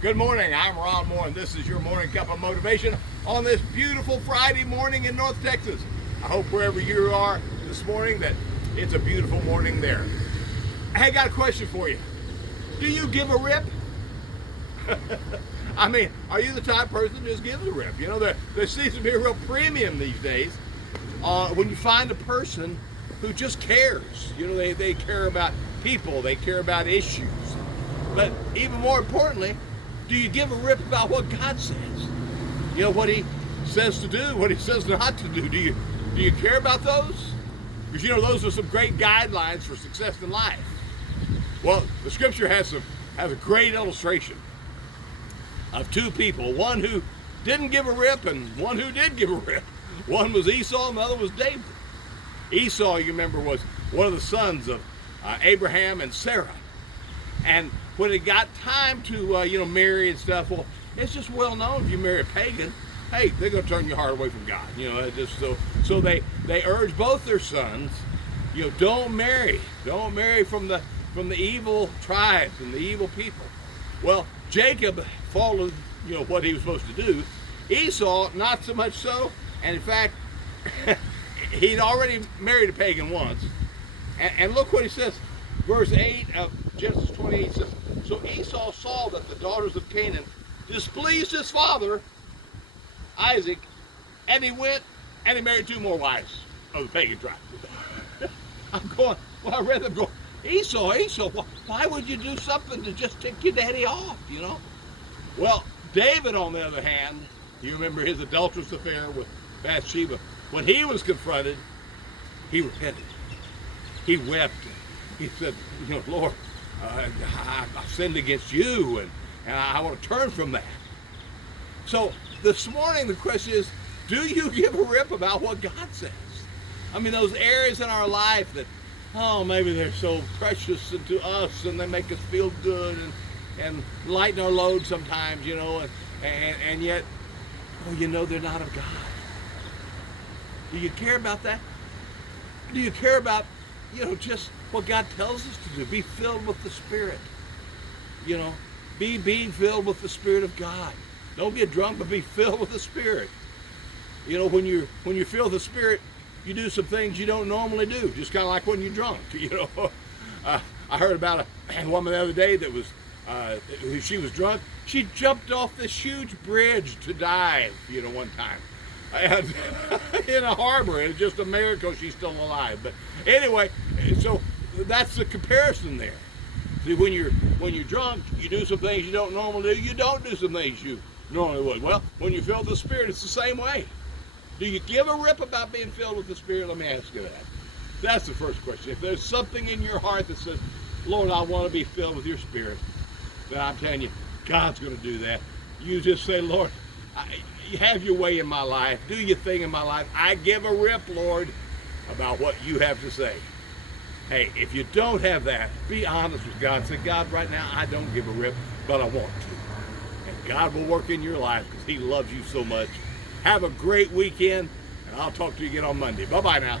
Good morning, I'm Ron Moore, and this is your morning cup of motivation on this beautiful Friday morning in North Texas. I hope wherever you are this morning that it's a beautiful morning there. Hey, I got a question for you. Do you give a rip? I mean, are you the type of person who just gives a rip? You know, there seems to be a real premium these days when you find a person who just cares. You know, they care about people, they care about issues. But even more importantly, do you give a rip about what God says? You know, what he says to do, what he says not to do. Do you care about those? Because, you know, those are some great guidelines for success in life. Well, the scripture has a great illustration of two people, one who didn't give a rip and one who did give a rip. One was Esau and the other was David. Esau, you remember, was one of the sons of Abraham and Sarah. And when it got time to, marry and stuff, well, it's just well known if you marry a pagan, hey, they're going to turn your heart away from God. You know, so they urge both their sons, don't marry from the evil tribes and the evil people. Well, Jacob followed, what he was supposed to do. Esau, not so much so, and in fact, he'd already married a pagan once. And look what he says, verse 8 of Genesis 28 says, so Esau saw that the daughters of Canaan displeased his father, Isaac, and he went and he married two more wives of the pagan tribe. I read them going, Esau, why would you do something to just tick your daddy off, Well, David, on the other hand, you remember his adulterous affair with Bathsheba. When he was confronted, he repented. He wept. He said, Lord, I've sinned against you, and I want to turn from that. So this morning the question is, do you give a rip about what God says? I mean, those areas in our life that, maybe they're so precious to us and they make us feel good and lighten our load sometimes, and yet, they're not of God. Do you care about that? Do you care about, just what God tells us to do? Be filled with the Spirit. Be being filled with the Spirit of God. Don't get drunk, but be filled with the Spirit. When you feel the Spirit, you do some things you don't normally do, just kind of like when you're drunk. I heard about a woman the other day that was, she was drunk. She jumped off this huge bridge to dive, one time. And in a harbor. It's just a miracle she's still alive. But anyway, so that's the comparison there. See, when you're drunk, you do some things you don't normally do. You don't do some things you normally would. Well, when you feel the Spirit, it's the same way. Do you give a rip about being filled with the Spirit? Let me ask you that. That's the first question. If there's something in your heart that says, Lord, I want to be filled with your Spirit, then I'm telling you, God's going to do that. You just say, Lord, have your way in my life. Do your thing in my life. I give a rip, Lord, about what you have to say. Hey, if you don't have that, be honest with God. Say, God, right now, I don't give a rip, but I want to. And God will work in your life because he loves you so much. Have a great weekend, and I'll talk to you again on Monday. Bye-bye now.